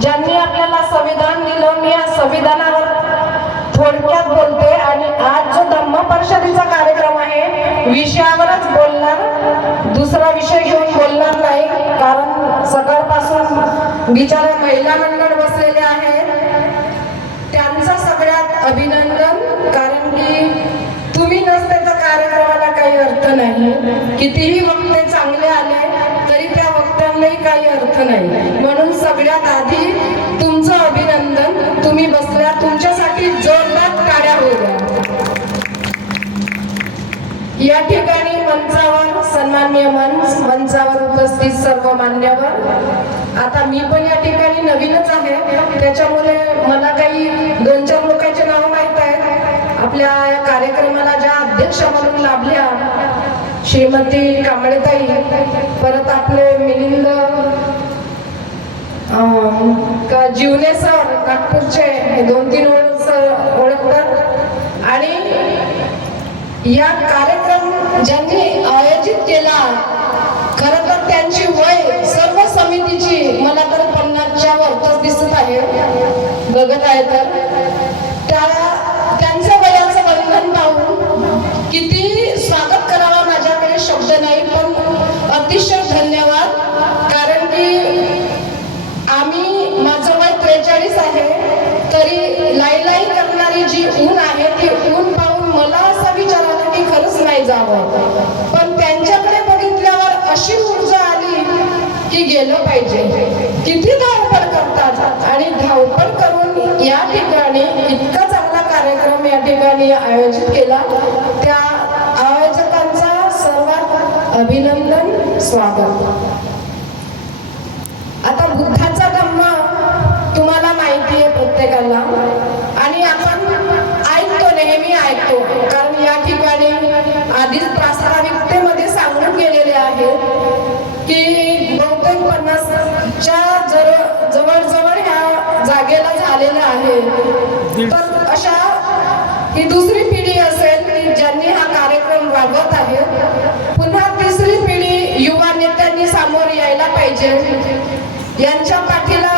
ज्यांनी आपल्याला संविधान दिलं, मी या संविधानावर थोडक्यात बोलते आणि आज जो धम्म परिषदेचा कार्यक्रम आहे विषयावरच बोलणार, दुसरा विषय घेऊन बोलणार नाही. कारण सकाळपासून बिचारे महिला मंडळ बसलेले आहेत, त्यांचं सगळ्यात अभिनंदन. कारण की तुम्ही नसते तर कार्यक्रमाला काही अर्थ नाही. कितीही वक्ते चांगले आले तरी त्या वक्त्यांनाही काही अर्थ नाही. म्हणून सगळ्यात आधी तुमचं अभिनंदन. तुम्ही बसल्या, तुमच्यासाठी जोरदार टाळ्या होऊ द्या. या ठिकाणी मंचावर सन्माननीय मंचावर उपस्थित सर्व मान्यवर. आता मी पण या ठिकाणी नवीनच आहे, त्याच्यामुळे मला काही 2-4 लोकांचे नाव माहित आहेत. आपल्या या कार्यक्रमाला ज्या अध्यक्ष म्हणून लाभल्या श्रीमती कांबळेताई, परत आपले मिलिंद जीवने सर नागपूरचे, हे 2-3 ओळखतात. आणि या कार्यक्रम ज्यांनी आयोजित केला, खरं तर त्यांची वय सर्व समितीची मला तर 50च्या वरच दिसत आहे, बघत आहे तर. त्यांच्या वयाचं बंधन पाहून किती स्वागत करावं माझ्याकडे शब्द नाही, पण अतिशय धन्यवाद. कारण की माझं वय 43 आहे, तरी लाई करणारी जी ऊन आहे ती ऊन पाहून मला असं विचार आला की खरंच नाही जावं. पण त्यांच्याकडे बघितल्यावर अशी ऊर्जा आली की गेलं पाहिजे. किती धावपळ करतात आणि धावपळ करून या ठिकाणी इतका चांगला कार्यक्रम या ठिकाणी आयोजित केला. त्या आयोजकांचा सर्वात अभिनंदन, स्वागत. आता बुद्धाचा धम्म तुम्हाला माहिती आहे प्रत्येकाला, आणि आपण ऐकतो, नेहमी ऐकतो. कारण या ठिकाणी आधीच प्रास्ताविकतेमध्ये सांगून गेलेले आहे की बहुतेक 50च्या जवळ ह्या जागेला झालेलं आहे. तर अशा ही दुसरी पिढी असेल की ज्यांनी हा कार्यक्रम राबवत आहे. पुन्हा तिसरी पिढी युवा नेत्यांनी समोर यायला पाहिजे, यांच्या पाठीला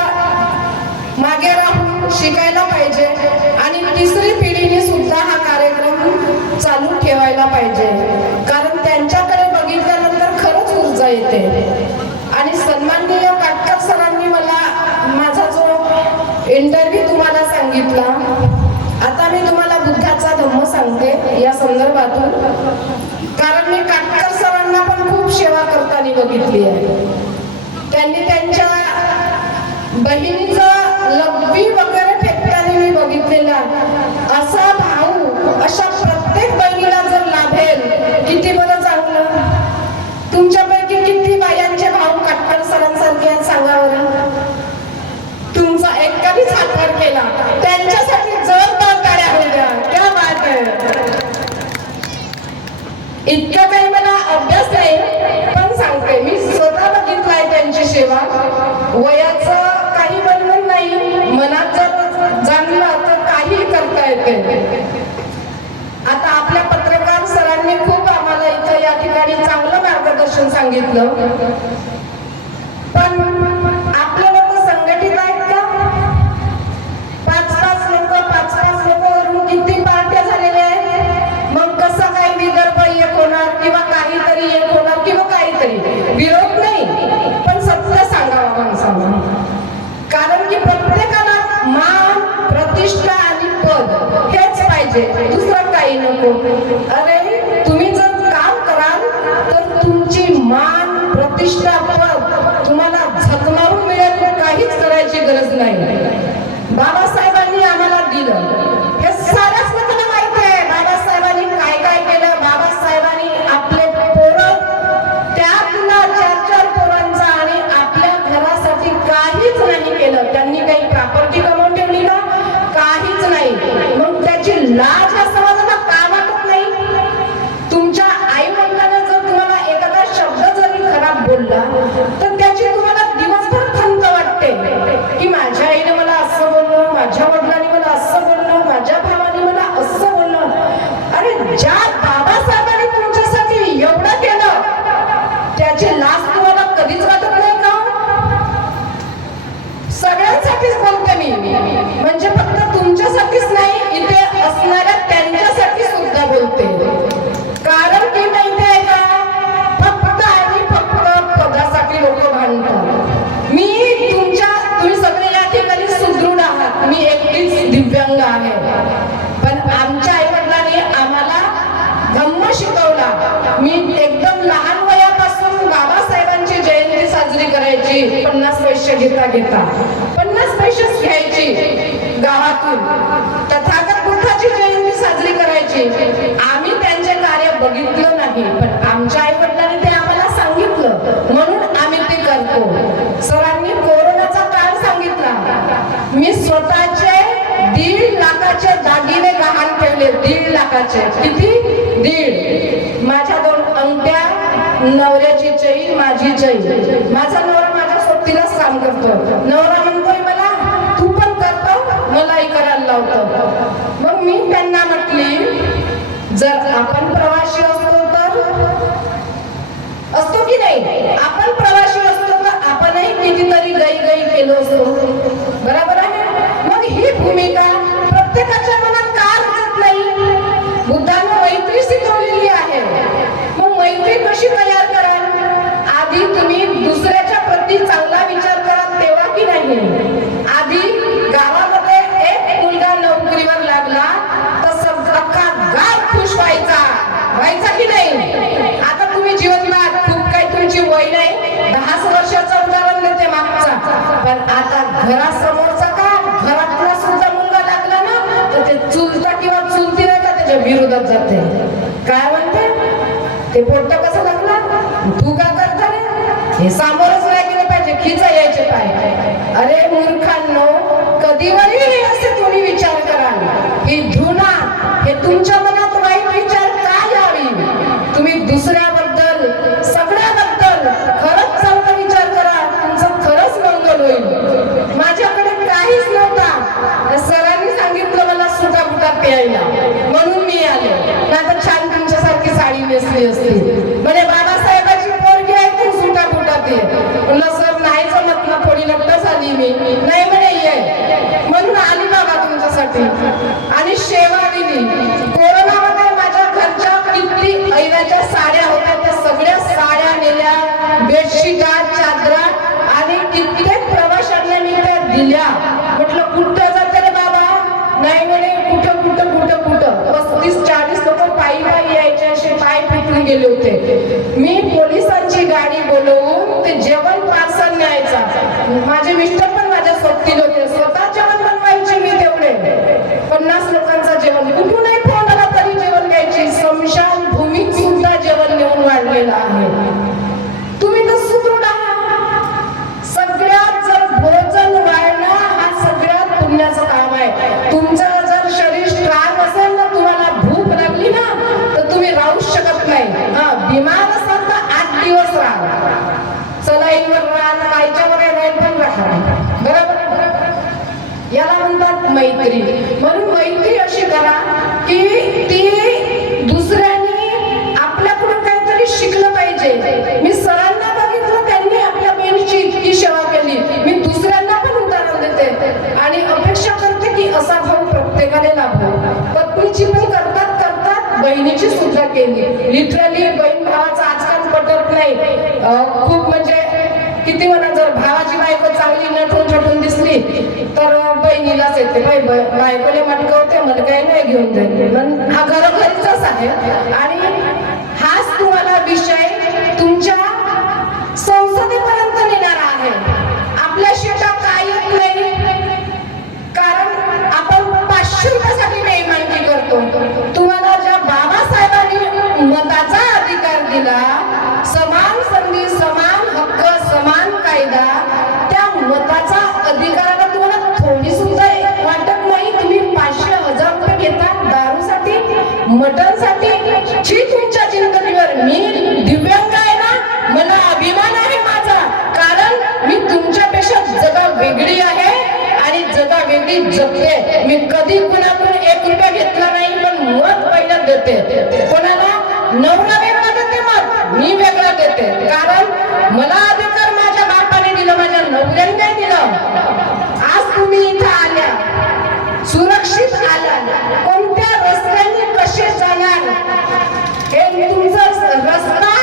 मागे राहून शिकायला पाहिजे, आणि तिसरी पिढीने सुद्धा हा कार्यक्रम चालू ठेवायला पाहिजे. कारण त्यांच्याकडे बघितल्यानंतर खरंच ऊर्जा येते. आणि सन्माननीय काटकर सरांनी मला माझा जो इंटरव्ह्यू तुम्हाला सांगितला, आता मी तुम्हाला बुद्धाचा धम्म सांगते या संदर्भातून. कारण मी काटकर सरांना पण खूप सेवा करताना बघितली आहे. त्यांनी त्यांच्या बहिणीचं लघवी वगैरे फेकताना मी बघितलेला. असा भाऊ अशा प्रत्येक बहिणीला जर लाभेल, किती बरं चांगलं. तुमच्यापैकी किती बायांचे भाऊ काटकर सरांसारखे आहेत सांगा बरं. तुमचा एकानेच हातभार केला, त्यांच्यासाठी जोरदार टाळ्या होऊ द्या. क्या बात आहे. इतकं काही मला अभ्यास नाही, पण सांगते, मी स्वतः बघितलाय त्यांची सेवा. वयाचं काही बंधन नाही, मनात जर जाणलं तर काही करता येते. आता आपल्या पत्रकार सरांनी खूप आम्हाला इथं या ठिकाणी चांगलं मार्गदर्शन सांगितलं. पण आपले लोक संघटित आहेत का? 5-5 लोक वरून किती पार्ट्या झालेल्या आहेत. मग कसं काही विदर्भ एक होणार किंवा काहीतरी एक होणार किंवा काहीतरी. विरोध नाही, पण सत्य सांगावं माणसाला. कारण की प्रत्येकाला मान, प्रतिष्ठा आणि पद हेच पाहिजे, दुसरं काही नको. अरे तुम्ही जर काम कराल तर तुमची मान, प्रतिष्ठा, पद तुम्हाला झकमारून मिळेल, काहीच करायची गरज नाही. बाबासाहेबांनी आम्हाला दिलं, हे साऱ्याच लोकांना माहिती आहे. बाबासाहेबांनी काय काय केलं. बाबासाहेबांनी आपले पोरं, त्यातला 4-4 पोरांचा आणि आपल्या घरासाठी काहीच नाही केलं. त्यांनी काही प्रॉपर्टी कमवून ठेवली का? काहीच नाही. मग त्याची लाज ह्या समाजाला का वाटत नाही? तुमच्या आई वडिलांना जर तुम्हाला एखादा शब्द जरी खराब बोलला तर त्याची तुम्हाला दिवसभर खंत वाटते की माझ्या आईने मला असं बोललं, माझ्या वडिलांनी मला असं बोललं, माझ्या भावाने मला असं बोललं. अरे ज्या बाबासाहेबांनी तुमच्यासाठी एवढं केलं त्याची लाज तुम्हाला कधीच वाटत नाही का? सगळ्यांचा प्रसंग आहे, पण आमच्या आईवडिलांनी आम्हाला धम्म शिकवला. मी एकदम लहान वयापासून बाबासाहेबांची जयंती साजरी करायची. 50 पैसे घेता 50 पैसेच घ्यायची गावातून. तथागत बुद्धाची जयंती साजरी करायची. आम्ही त्यांचे कार्य बघितलं नाही, पण आमच्या आई वडिलांनी ते आम्हाला सांगितलं म्हणून आम्ही ते करतो. सरांनी कोरोनाचा काळ सांगितला. मी स्वतःचे 1.5 लाखाचे दागिने गहाण ठेवले. 1.5 लाखाचे. किती? 1.5. माझ्या 2 अंगठ्या, नवऱ्याची चैन, माझी चैन. माझा नवरा माझ्या सोबतीलाच काम करतो. नवरा म्हणतोय मला तू पण करतो, मलाही करायला लावतो. मग मी त्यांना म्हटली, जर आपण प्रवासी असतो तर असतो की नाही, आपण प्रवासी असतो तर आपणही कितीतरी गई केलो असतो. बरोबर आहे. मग ही भूमिका प्रत्येकाच्या मनात का रुजत नाही? बुद्धाने मैत्री शिकवलेली आहे. मग मैत्री कशी तयार कराल? आधी तुम्ही दुसऱ्याच्या प्रती चांगला विचार कराल तेव्हा की नाही? आधी गावामध्ये एक मुलगा नोकरीवर लागला तर अख्खा गाव खुश व्हायचा की नाही? आता तुम्ही जीवनात खूप काही तुमची वय नाही, 10 वर्षाचं उदाहरण देते मागचा, पण आता घरासमोरचा का घरातला सुद्धा मुलगा लागला ना तर ते चुलता किंवा चुलती नाही का त्याच्या विरोधात जाते. काय म्हणते? ते पोट्ट कसं लागला, तू का करता रे? हे सामोरच नाही गेलं पाहिजे, खिचा यायचे पाय. अरे मूर्खांनो, कधीवरही असे तुम्ही विचार कराल ही धुना, हे तुमच्या मनात वाईट विचार का यावी? तुम्ही दुसऱ्याबद्दल, सगळ्याबद्दल खरंच चांगला विचार करा, तुमचं खरंच मंगल होईल. माझ्याकडे काहीच नव्हता, सरांनी सांगितलं मला सुटा बुटा प्यायला म्हणून मी आले, नाहीतर छान तुमच्यासारखी साडी नेसली असती. म्हणजे बाबासाहेबाची पोरगी आहे तू सुटा बुटा पे. म्हणलं सर नाही जमत ना, थोडी लट्टच आली मी. नाही म्हणे ये, म्हणून आली बाबा तुमच्यासाठी आणि सेवा दिली. कोरोनामध्ये माझ्या घरच्या किती ऐराच्या साड्या होत्या त्या सगळ्या साड्या नेल्या, बेडशीटा, चादरा आणि कित्येक प्रवाशांना मी त्या दिल्या. म्हटलं कुठं जाते रे बाबा? नाही म्हणे कुठं 35-40 लोक पायी यायचे, असे पाय फुटून गेले होते. मी पोलिसांची गाडी बोलवून ते जेवण पार्सल न्यायचा. माझे मिस्टर पण माझ्या सोबतीला होते. स्वतः जेवण बनवायचे मी तेवढे. 50 लोकांचं जेवण कुठूनही फोन आला तरी जेवण द्यायची. स्मशान भूमीत सुद्धा जेवण नेऊन वाढलेलं आहे. तुम्ही तर सुदृढ आहात. सगळ्यात जर भोजन वाढणं हा सगळ्यात पुण्याचं काम आहे. तुमचं जर शरीर स्ट्रॉंग असेल ना, तुम्हाला भूक लागली ना तर तुम्ही राहू शकत नाही. बिमार असाल तर 8 दिवस राहा, सलाईनवर राहा, कायच्यावर राहील पण राहा. बरोबर? याला म्हणतात मैत्री. म्हणून मैत्री अशी करा की ती दुसऱ्यांनी आपल्याकडून काहीतरी शिकलं पाहिजे. मी सरांना बघितलं, त्यांनी आपल्या बहिणीची इतकी सेवा केली. मी दुसऱ्यांना पण उदाहरण देते आणि अपेक्षा करते की असा भाव प्रत्येकाने लाभो. पत्नीची पण करतात, बहिणीची सुद्धा केली. लिटरली बहीण भावाचं आजकाल पटत नाही. खूप म्हणजे किती म्हणा, जर भावाची बायको चांगली नटून छटून दिसली तर बहिणीलाच येते, बायकोले मटकवते, मला काही नाही घेऊन दे. हा घरोघरीचाच आहे. आणि हाच तुम्हाला विषय तुमच्या संसदेपर्यंत नेणारा आहे. आपल्या शेतात काय येत नाही, कारण आपण 500 रुपयासाठी बेईमानगी करतो. तुम्हाला ज्या बाबासाहेबांनी मताचा अधिकार दिला, समान संधी, समान हक्क, समान कायदा, त्या मताचा अधिकाराला तुम्हाला थोडी सुद्धा वाटत नाही. तुम्ही 500-1000 रुपये घेता दारूसाठी, मटनसाठी. जी तुमच्या जिंदगीवर मी दिव्यांग आहे ना, मला अभिमान आहे माझा, कारण मी तुमच्यापेक्षा जगा वेगळी आहे आणि जगा वेगळी जगते. मी कधी कुणाकडून 1 रुपया घेतला नाही, पण मत पहिलं देते. कोणाला? नवरा वेगळा देते, मत मी वेगळा देते. कारण मला अधिकार माझ्या बापाने दिलं, माझ्या नवऱ्याने नाही दिलं. आज तुम्ही इथं आल्या, सुरक्षित आल्या, कोणत्या रस्त्याने कसे जाणार हे तुमचा रस्ता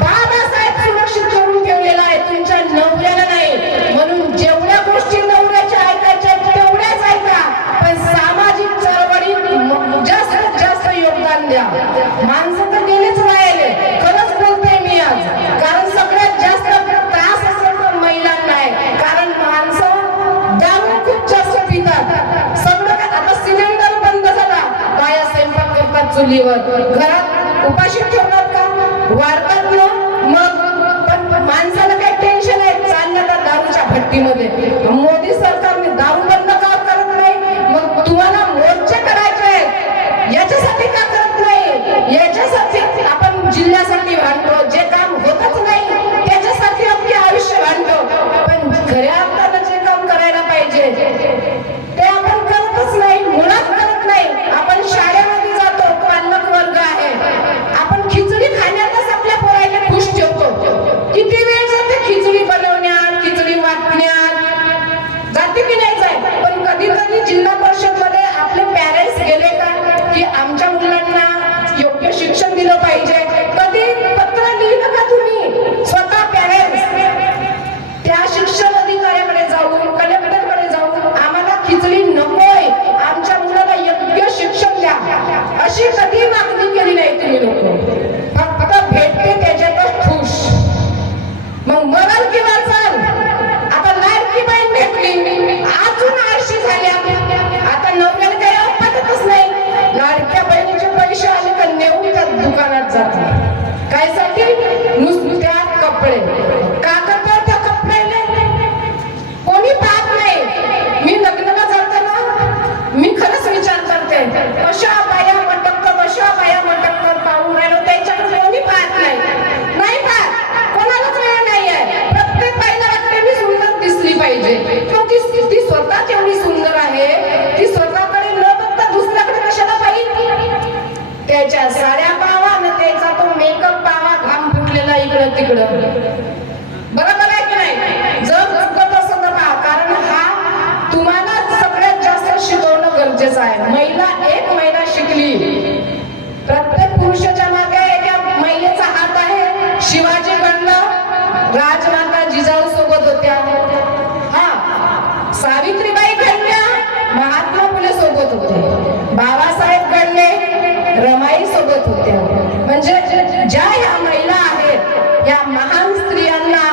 बाबासाहेब सुरक्षित करून ठेवलेला आहे, तुमच्या नवऱ्याला नाही. म्हणून जेवढ्या गोष्टी नवऱ्याच्या ऐकायच्या तेवढ्याच ऐका, पण चुलीवर, घरात उपाशी ठेवणार का? वाढतात ना मग. पण माणसाला काय टेन्शन आहे, चाललं तर दारूच्या भट्टीमध्ये. मोदी सरकारने दारू बंद का करत नाही? मग तुम्हाला मोर्चे करायचे आहेत, याच्यासाठी का करत नाही? याच्यासाठी आपण जिल्ह्यासाठी भांडतो, जे काम होतच नाही त्याच्यासाठी आपले आयुष्य भांडतो. पण खऱ्या अर्थानं जे काम करायला पाहिजे ते आपण करतच नाही, मुळात करत नाही. आपण शाळेमध्ये जातो, पालक वर्ग आहे, आपण खिचडी खाण्यातच आपल्या पोराला खुश ठेवतो. किती वेळ जाते खिचडी बनवण्यात, खिचडी वाटण्यात, जाते की नाही जात? पण कधी कधी जिल्हा परिषद मध्ये आपले पॅरेंट्स गेले का की आमच्या मुलांना योग्य शिक्षण दिलं पाहिजे? कधी पत्र लिहिलं का तुम्ही स्वतः पॅरेंट्स त्या शिक्षण अधिकाऱ्याकडे जाऊन, कलेक्टरकडे जाऊन आम्हाला खिचडी नकोय, आमच्या मुलाला योग्य शिक्षण द्या, अशी कधी मागणी केली नाही तुम्ही लोक? फक्त भेटते त्याच्यातच खुश. मग मरल किंवा चाल. आता लाडकी बहीण भेटली, अजून आळशी झाल्या. आता नवऱ्याला काही पटतच नाही. लाडक्या बहिणीचे पैसे आले का नेऊन त्या दुकानात जातात. कायसाठी? नुसत्या कपडे. का करतात त्या कपड्याने? कोणी पाहत नाही. मी लग्नाला जाताना मी खरंच विचार करते, कशा बाया मटकतात, कशा बाया मटकतात पाहून राहिलो, त्याच्याकडे कोणी पाहत नाही. नाही पाहत, कोणालाच वेळ नाही आहे. प्रत्येक बाईला वाटते मी सुंदर दिसली पाहिजे. पण ती स्वतः तेवढी सुंदर आहे, ती स्वतःकडे न बघता दुसऱ्याकडे कशाला पाहिजे? त्याच्या साड्या पावा ना, त्याचा तो मेकअप पावा, घाम फुटलेला इकडं तिकडं. बरोबर आहे की नाही? जर चुकत असं तर पहा, कारण हा तुम्हाला सगळ्यात जास्त शिकवणं गरजेचं आहे. एक महिला शिकली, प्रत्येक पुरुषाच्या मागे एका महिलेचा हात आहे. शिवाजी घडलं, राजमाता जिजाऊ सोबत होत्या. हा, सावित्रीबाई घडल्या, महात्मा फुले सोबत होते. बाबासाहेब घडले, रमाई सोबत होत्या. म्हणजे ज्या ह्या महिला आहेत, या महान स्त्रियांना,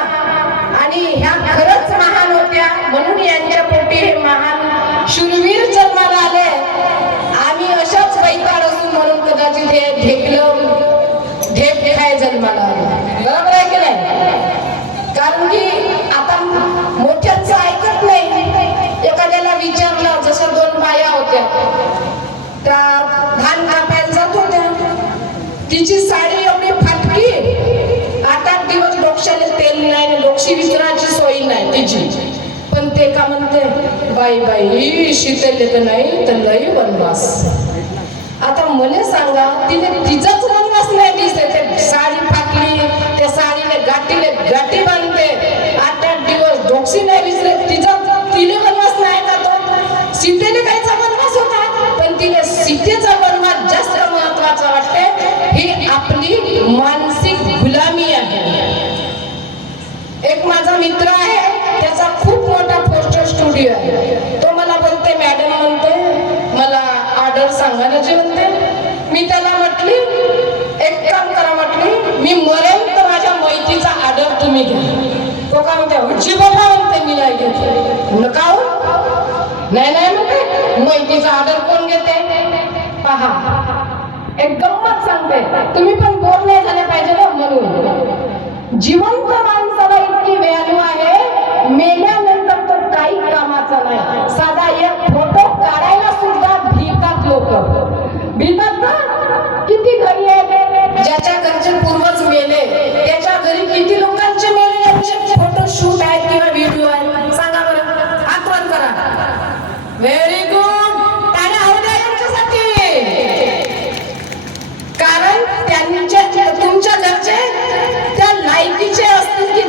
आणि ह्या खरंच महान होत्या म्हणून यांच्या पोटी हे महान शूरवीर जन्माला आले. आम्ही अशाच बैताळ असू म्हणून कदाचित हे ढेप खाय जन्माला आले. बरोबर आहे की नाही? कारण की आता मोठ्यांचं ऐकत नाही. एखाद्याला विचारलं, जसं 2 बाया होत्या, त्या धान कापायला जात होत्या, तिची साडी एवढी फाटकी, 8-8 दिवस डोक्याला तेल नाही, डोक्षी विसरायची सोय नाही तिची. पण ते का म्हणते, बाई शीतल तर नाही तर लई वनवास. आता मला सांगा, तिने तिचाच वनवास नाही दिसते. ते साडी फाटली, त्या साडीने गाठी बांधते, 8-8 दिवस डोक्षी नाही विसरत, तिने वनवास नाही का? तो सीतेने कायचा वनवास होता, पण तिने सीतेचा वनवास जास्त महत्वाचा वाटते. ही आपली मानसिक गुलामी आहे. एक माझा मित्र आहे, त्याचा खूप मोठा पोस्टर स्टुडिओ आहे. तो मला बोलते, मॅडम म्हणते मला ऑर्डर सांगा ना जे म्हणते. मी त्याला म्हटली, एक काम करा म्हटली, मी मरेल तर माझ्या मैत्रीचा ऑर्डर तुम्ही घ्या. तो काय म्हणते, जी बाबा म्हणते मी नाही घेत. नका हो, नाही म्हणते, मैत्रीचा ऑर्डर कोण घेते? पहा, एक गंमत सांगते, तुम्ही पण बोर नाही झाले पाहिजे ना. म्हणून जिवंत माणसाला इतकी व्हॅल्यू आहे, मेल्यानंतर तर काही कामाचा नाही. साधा एक फोटो काढायला सुद्धा भीतात लोक. भीतात ना? किती घरी आहे ज्याच्या घरचे पूर्वज मेले, त्याच्या घरी किती लोकांचे मेले याचे फोटो शूट आहेत किंवा व्हिडिओ आहेत? सांगा बरं, आठवण करा. व्हेरी गुड, टाळ्या होऊ द्या यांच्यासाठी. कारण तुमच्या घरचे त्या लायकीचे असतील की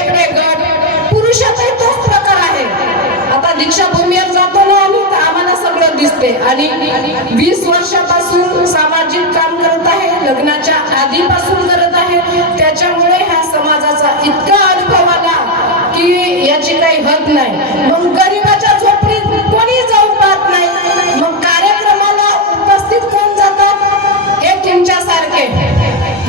वेगवेगळे गट, पुरुषातही तोच प्रकार आहे. आता दीक्षाभूमीवर जातो ना आम्ही तर आम्हाला सगळं दिसते. आणि 20 वर्षापासून सामाजिक काम करत आहे, लग्नाच्या आधीपासून करत आहे. त्याच्यामुळे ह्या समाजाचा इतका अनुभव आला की याची काही हद नाही. मग गरिबाच्या झोपडीत कोणी जाऊन पाहत नाही. मग कार्यक्रमाला उपस्थित कोण जातात? हे तुमच्यासारखे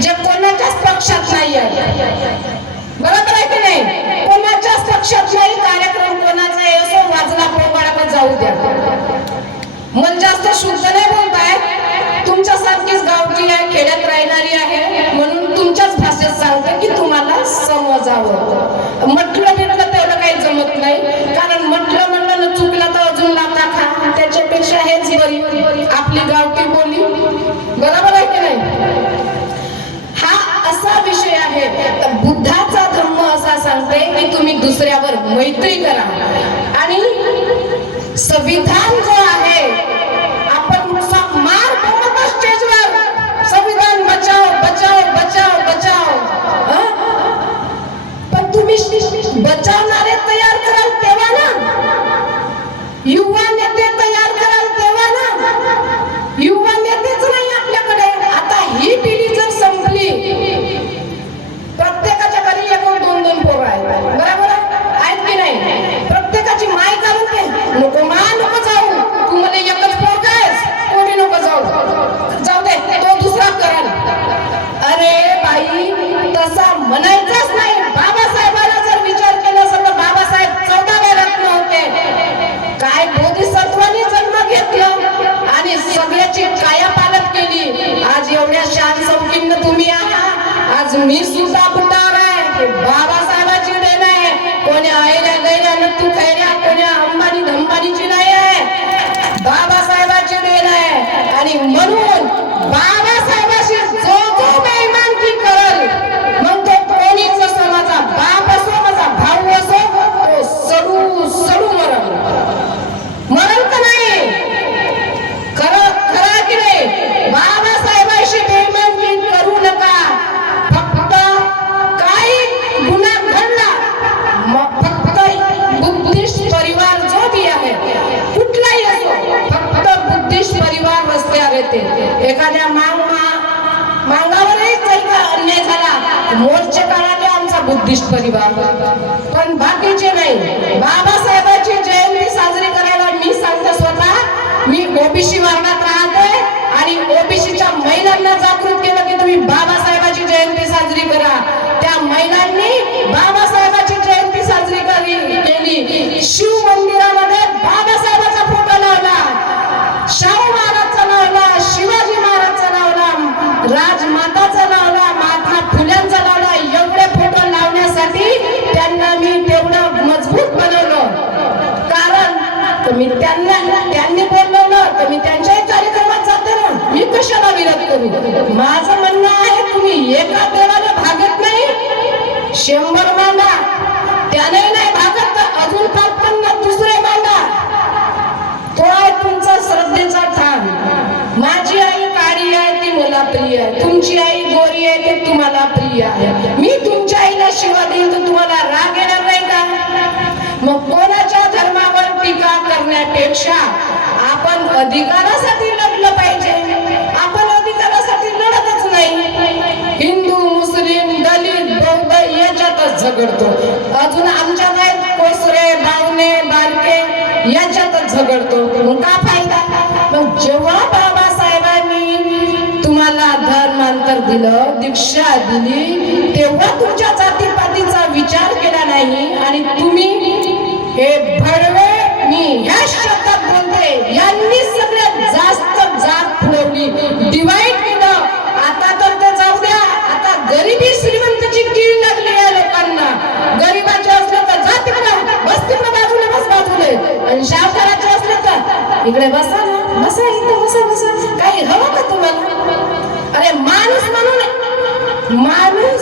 जे कोणाच्याच पक्षात नाही आहेत. बरोबर आहे की नाही? कोणाच्याच पक्षात नाही. कार्यक्रम कोणाचा असो, वाजला पोवाडा जाऊ द्या. मन जास्त शुद्ध नाही बोलताय. तुमच्यासारखीच गावठी आहे, खेड्यात राहणारी आहे, म्हणून तुमच्याच भाषेत सांगते की तुम्हाला समजावं. म्हटलं बिटलं तेवढं काही जमत नाही, कारण म्हटलं म्हणलं ना चुकलं तर अजून लाथा खा. त्याच्यापेक्षा हेच बरी आपली गावठी बोली. बरोबर आहे की नाही? हा असा विषय आहे. बुद्धाचा धर्म असा सांगते की तुम्ही दुसऱ्यावर मैत्री करा. आणि संविधान जो आहे, आपण मार बोलतो स्टेजवर, संविधान बचाओ बचाओ बचाओ बचाओ. पण तुम्ही बचावणारे तयार कराल तेव्हा ना, युवा नेते तयार कराल तेव्हा ना. युवा नेतेच नाही आपल्याकडे. आता ही पिढी जर संपली, प्रत्येकाच्या घरी 1-2 पोरं आहेत. बरोबर आहेत की नाही? प्रत्येकाची माय काढून ते नको मा नको जाऊ, तू मला एकच पोरगा आहेस, कोणी नको जाऊ, जाऊ दे तो दुसरा कराल. अरे बाई, तसा म्हणायचंच नाही. बाबासाहेबांना जर विचार केला असता तर बाबासाहेब 14व्या रत्न होते. काय बोधिसत्वाने जन्म घेतलं आणि सगळ्याची कायापालट केली. आज एवढ्या शान शौकीन तुम्ही आहात. आज मी सुद्धा बुटावर आहे. बाबासाहेबाची देण आहे. कोण्या आईला गैऱ्यानं तू खैऱ्या, कोण्या अंबानी धंबानीची नाही आहे, बाबासाहेबाची देण आहे. आणि म्हणून बाबासाहेबाशी जो जो बेईमानकी करल, मग तो कोणीच असो, माझा बाप असो, माझा भाऊ असो, तो सडू सडू मरल. मरल का नाही? खरं की नाही? बाबासाहेबाशी बेईमानकी करू नका. फक्त काही गुन्हा घडला, फक्त बुद्धिस्ट परिवार जो भी आहे, कुठलाही असो, फक्त बुद्धिस्ट परिवार रस्त्यावर येते. एखाद्या मांगावरही जर का अन्याय झाला, मोर्चे काढाले आमचा बुद्धिस्ट परिवार, पण बाकीचे नाही. बाबासाहेबांची जयंती साजरी करायला मी सांगते स्वतः. मी ओबीसी वर्गात राहते आणि ओबीसीच्या महिलांना जागृत केलं की तुम्ही बाबासाहेबांची जयंती साजरी करा. त्या महिलांनी बाबासाहेबांची जयंती साजरी केली. शिव मंदिरामध्ये बाबासाहेबांचा फोटो लावला, शाहू महाराजचा लावला, शिवाजी महाराजचा लावला, राजमाताचा लावला, महात्मा फुल्यांचा लावला. एवढे फोटो लावण्यासाठी त्यांना मी तेवढं मजबूत बनवलं. कारण त्यांनी बोलवलं तर मी त्यांच्याही कार्यक्रमात जाते ना. मी कशाला विरोध करू? माझं म्हणणं आहे, तुम्ही एका देवाला भागत नाही, 100 मांडा. त्याने नाही भागत तर अजून 50 दुसरे मांडा. तो आहे तुमचा श्रद्धेचा ठाण. माझी आई काळी आहे, ती मला प्रिय आहे. तुमची आई गोरी आहे, ते तुम्हाला प्रिय आहे. मी तुमच्या आईला शिवा देईल तर तुम्हाला राग येणार नाही का? मग कोणाच्या धर्मावर टीका करण्यापेक्षा आपण अधिकारासाठी लढलं पाहिजे. आपण अधिकारासाठी लढतच नाही. हिंदू, मुस्लिम, दलित, बौद्ध याच्यातच झगडतो. अजून आमच्या काय कोसरे, बावणे, बारके याच्यातच झगडतो. मग का फायदा? मग जेव्हा बाबासाहेबांनी तुम्हाला धर्मांतर दिलं, दीक्षा दिली, तेव्हा तुमच्या जातीपातीचा विचार केला नाही. आणि तुम्ही हे भडवे, मी ह्या शब्दात बोलते, यांनी सगळ्यात जास्त जात फुलवली, डिवाइड केलं. आता तर ते जाऊ द्या, आता गरिबी श्रीमंताची कीड लागली आहे लोकांना. गरिबाचे असलं तर जा तिकडे, बस तिकडे बाजूला, बस बाजूले. आणि शाहकाराचे असलं तर इकडे बसा ना, बसा इथं, बसा बसा. काही हवं का तुम्हाला? अरे माणूस म्हणून माणूस,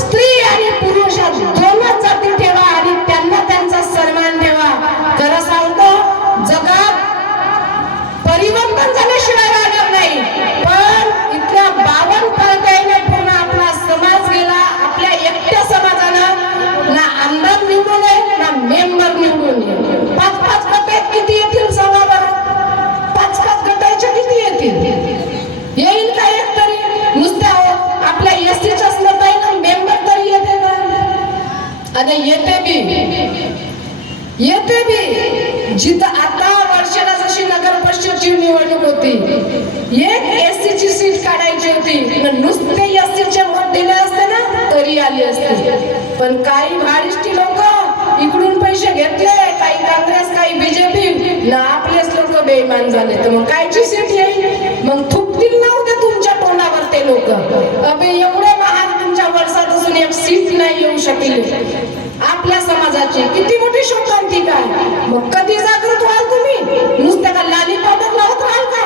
स्त्री आणि पुरुष दोनच जाती ठेवा आणि त्यांना त्यांचा सन्मान ठेवा. खरं सांगतो, जगात परिवर्तन झाल्याशिवाय राहणार नाही. पण इथल्या 52 पार्ट्याने पूर्ण आपला समाज गेला. आपल्या एकट्या समाजानं येते बी जिथं आता वर्षाला जशी नगर परिषदची निवडणूक होती, एक एससीची सीट काढायची होती, नुसते एससीचे मत दिले असते ना तरी आली असते. पण काही भारिष्टी लोक इकडून पैसे घेतले, काही काँग्रेस काही बीजेपी ना आपलेच लोक बेईमान झाले, तर मग कायची सीट येईल? मग थुकतील ना उद्या तुमच्या तोंडावर ते लोक. अबे एवढे महान तुमच्या वर्षात असून एक सीट नाही येऊ शकली आपल्या समाजाची, किती मोठी शोकांतिका आहे. मग कधी जागृत व्हाल तुम्ही? नुसत्या का लाली पावडर लावत राहाल का?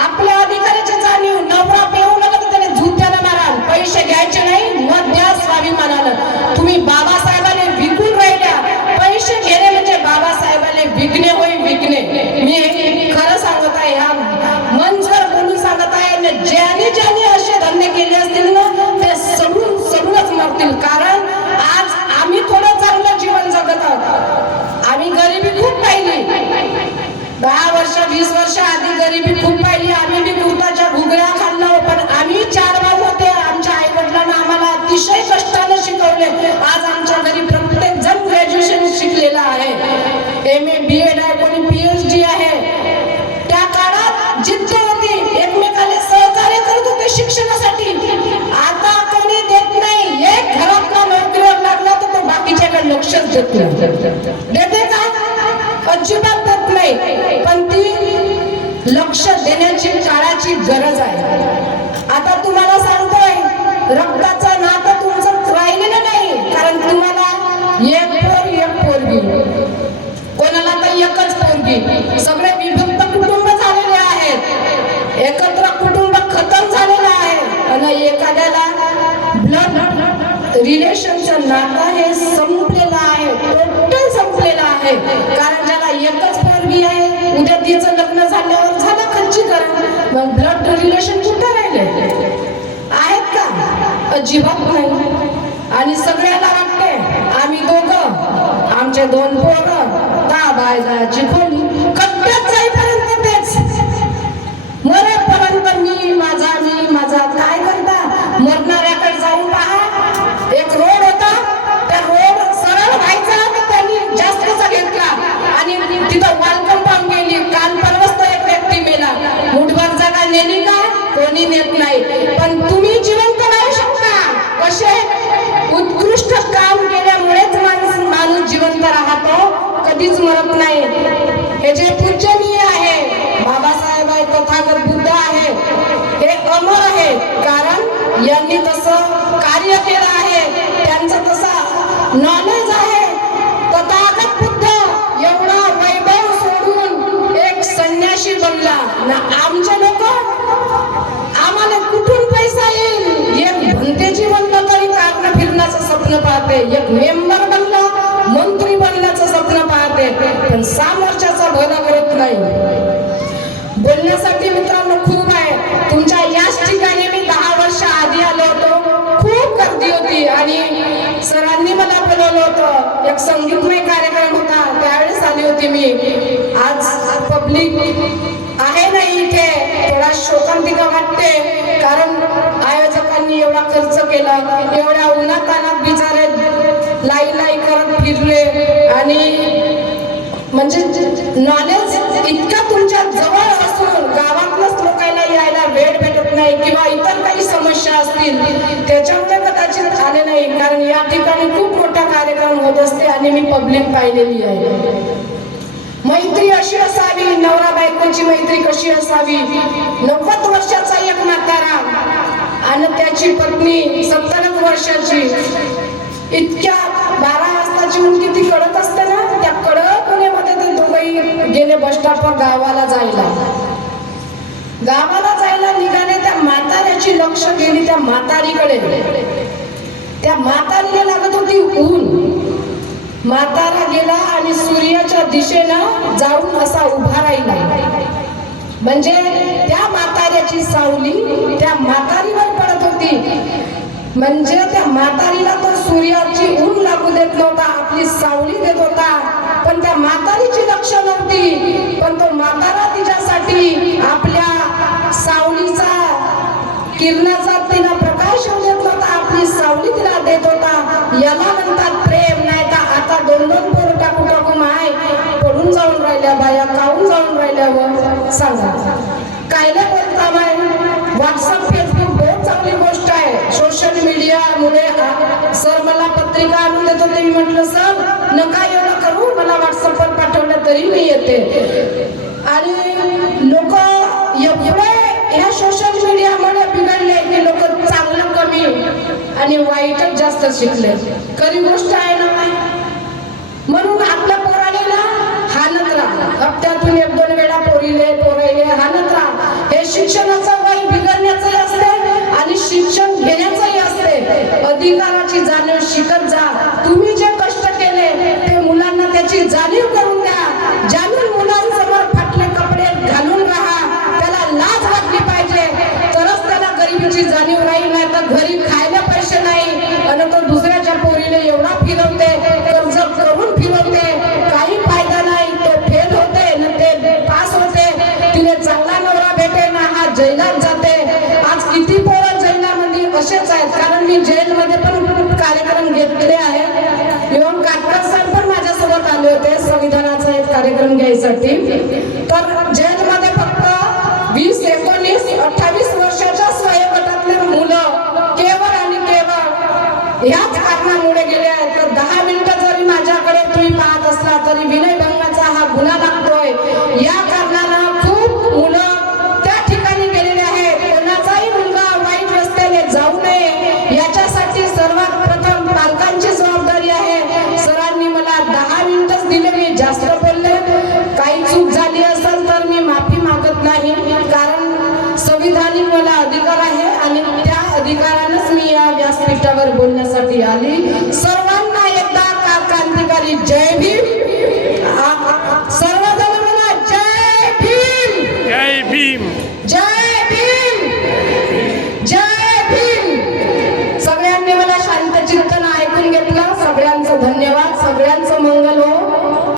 आपल्या अधिकाराची जाणीव, नवरा पेऊ नका तर त्याने झुत्यानं माराल, पैसे घ्यायचे नाही, मत द्या स्वाभिमानानं. तुम्ही बाबासाहेबांनी विकून राहिल्या, पैसे घेणे म्हणजे बाबासाहेबांनी विकणे होय, विकणे. मी खरं सांगत आहे, हा मंचवर बोलून सांगत आहे, ज्याने ज्याने असे धंदे केले असतील ना ते सगळंच मरतील. कारण आज आम्ही थोडं चांगलं जीवन जगत आहोत. आम्ही गरिबी खूप पाहिली, 10 वर्ष 20 वर्ष आधी गरिबी खूप पाहिली. आम्ही बी कुर्ताच्या घुगऱ्या खाल्लो, पण आम्ही 4 भाऊ होते. आमच्या आई वडिलांना आम्हाला अतिशय कष्टाने शिकवले. आज आमच्या घरी प्रत्येक जण ग्रॅज्युएशन शिकलेला आहे, MA BEd आहे, कोणी PhD आहे. त्या काळात जिद्द होती, एकमेकाला सहकार्य करत होते शिक्षणासाठी. आता कोणी देत नाही. एक घरातला नोकरीवर लागला तर तो बाकीच्याकडे लक्षच देत नाही. देते का? अजिबात देत नाही. पण ती लक्ष देण्याची काळाची गरज आहे. आता तुम्हाला सांगतोय, रक्ताचं नातं तुमचं राहिलेलं नाही. कारण तुम्हाला एक पोर एक पोरगी, कोणाला तर एकच पोरगी. सगळे विभक्त कुटुंब झालेले आहेत, एकत्र कुटुंब खतम झालेलं आहे. आणि एखाद्याला ब्लड रिलेशनचं नातं हे संपलेलं आहे, टोटल संपलेलं आहे. कारण ज्याला एकच पोरगी आहे, उद्या तिचं लग्न झाल्यावर झालं खच्चीकरण, मग ब्लड रिलेशन कुठे राहिले आहेत का? अजिबात नाही. आणि सगळ्याला वाटते आम्ही दोघं, आमचे 2 पोरं, 10 बायजाची खोली, कट्ट्यात जाईपर्यंत तेच, मरेपर्यंत मी माझा. काय करता? मरणाऱ्याकडे जाऊन पहा. एक रोड होता, त्या रोड सरळ व्हायचा तर त्यांनी जास्तचा घेतला आणि तिथं वाल कंपाऊंड गेली. काल परवाच तो एक व्यक्ती मेला. मुठभर जागा नेली का? कोणी नेत नाही. पण तुम्ही जिवंत राहू शकता. कसे? उत्कृष्ट काम केल्यामुळेच माणूस जिवंत राहतो, कधीच मरत नाही. हे जे पूजनीय आहे, बाबासाहेब आहे, तथागत बुद्ध आहे, हे अमर आहे. कारण यांनी तसं कार्य केलं आहे, त्यांचं तसं नॉलेज आहे. तथागत बुद्ध एवढा वैभव सोडून एक संन्यासी बनला ना. आमचे लोक आम्हाला कुठून पैसा येईल, एक भंतेची बनलं तरी कारण फिरण्याचं स्वप्न पाहते, एक मेंबर बनला मंत्री बनण्याचं स्वप्न पाहते, पण सामर्थ्याचं भलं करत नाही. बोलण्यासाठी मित्रांनो खूप आहे. तुमच्या याच ठिकाणी मी 10 वर्ष आधी आलो होतो, खूप गर्दी होती आणि सरांनी मला बोलवलं होतं. एक संगीतमय कार्यक्रम होता, त्यावेळेस आली होती मी. आज पब्लिक आहे नाही इथे, थोडा शोकांतिका वाटते. कारण आयोजकांनी एवढा खर्च केला, एवढ्या उन्हातानात बिचारे लाई करत फिरले आणि म्हणजे नॉलेज इतका तुमच्या जवळ असून गावातलंच लोकांना यायला वेळ भेटत नाही किंवा इतर काही समस्या असतील त्याच्यामुळे कदाचित आले नाही. कारण या ठिकाणी खूप मोठा कार्यक्रम होत असते आणि मी पब्लिक पाहिलेली आहे. मैत्री अशी असावी, नवरा बायकोची मैत्री कशी असावी. 90 वर्षाचा एक म्हातारा आणि त्याची पत्नी 70 वर्षाची, इतक्या 12 वाजताची ऊन किती कडक असते ना, त्या कडक उन्हामध्ये ते दोघंही गेले बस स्टॉपवर गावाला जायला निघाले. त्या म्हाताऱ्याची लक्ष गेली त्या म्हातारीकडे. त्या म्हातारीला लागत होती ऊन. म्हातारा गेला आणि सूर्याच्या दिशेनं जाऊन असा उभा राहिला. म्हणजे त्या म्हाताऱ्याची सावली त्या म्हातारीवर पडत होती. म्हणजे त्या म्हातारीला तर सूर्याची ऊन लागू देत नव्हता, आपली सावली देत होता. पण त्या म्हातारीची लक्ष नव्हती, पण तो म्हातारा तिच्यासाठी आपल्या सावलीचा किरणाचा तिला प्रकाश झाडा शोधत होता, आपली सावली तिला देत होता, याला म्हणतात प्रेम. नाही तर आता दोन दोन पोरं टाकू टाकू माय पडून जाऊन राहिल्या बाया, काऊन जाऊन राहिल्या व सांगा कायले बोलता माय. व्हॉट्सअप फेसबुक बहुत चांगली गोष्ट आहे. सोशल मीडिया मुळे सर मला पत्रिका आणून देत होते, मी म्हटलं सर नका एवढं करू, मला व्हॉट्सअपवर पाठवलं तरी मी येते. आणि लोक एवढे ह्या सोशल मीडियामुळे बिघडले की लोक चांगलं कमी आणि वाईटच जास्त शिकले. खरी गोष्ट आहे ना. म्हणून आपल्या पोराले ना हाणत राहा, हप्त्यातून एक दोन वेळा पोरायले हाणत राहा. हे शिक्षणाचं वय बिघडण्याचंही असते आणि शिक्षण घेण्याचंही असते. अधिकाराची जाणीव शिकत जा. तुम्ही जे कष्ट केले ते मुलांना त्याची जाणीव करून द्या. जाणून मुलांसमोर फाटले कपडे घालून राहा, त्याला लाज वाटली पाहिजे, तरच त्याला गरिबीची जाणीव राहील. नाही तर घरी खायला पैसे नाही आणि तो दुसऱ्याच्या पोरीने एवढा फिरवते, कर्ज करून फिरवते, काही फायदा नाही. तो फेल होते ना ते पास होते, तिने चांगला नवरा भेटे ना हा जैलात जाते. आज किती पोरं जैलामध्ये असेच आहेत, कारण मी जेलमध्ये पण कार्यक्रम घेतले आहे. एवढं काटकर सर पण माझ्यासोबत आले होते संविधानाचा एक कार्यक्रम घ्यायसाठी. तर जेलमध्ये फक्त 20, 19, 28 वर्षाच्या वयोगटातले मुलं केवळ आणि केवळ ह्याच कारणामुळे गेले आहेत. तर 10 मिनिटं जरी माझ्याकडे तुम्ही पाहत असला तरी विनयभंगाचा हा गुन्हा लागतोय. या कारणानं खूप मुलं त्या ठिकाणी गेलेले आहेत. कोणाचाही मुलगा वाईट रस्त्याने जाऊ नये याच्यासाठी सर्वात प्रथम पालकांची जबाबदारी आहे. सरांनी मला 10 मिनिटच दिले, मी जास्त बोलले. काही चूक झाली असेल तर मी माफी मागत नाही, कारण संविधानिक मला अधिकार आहे आणि त्या अधिकारानंच मी या व्यासपीठावर बोलण्यासाठी आली. सर्व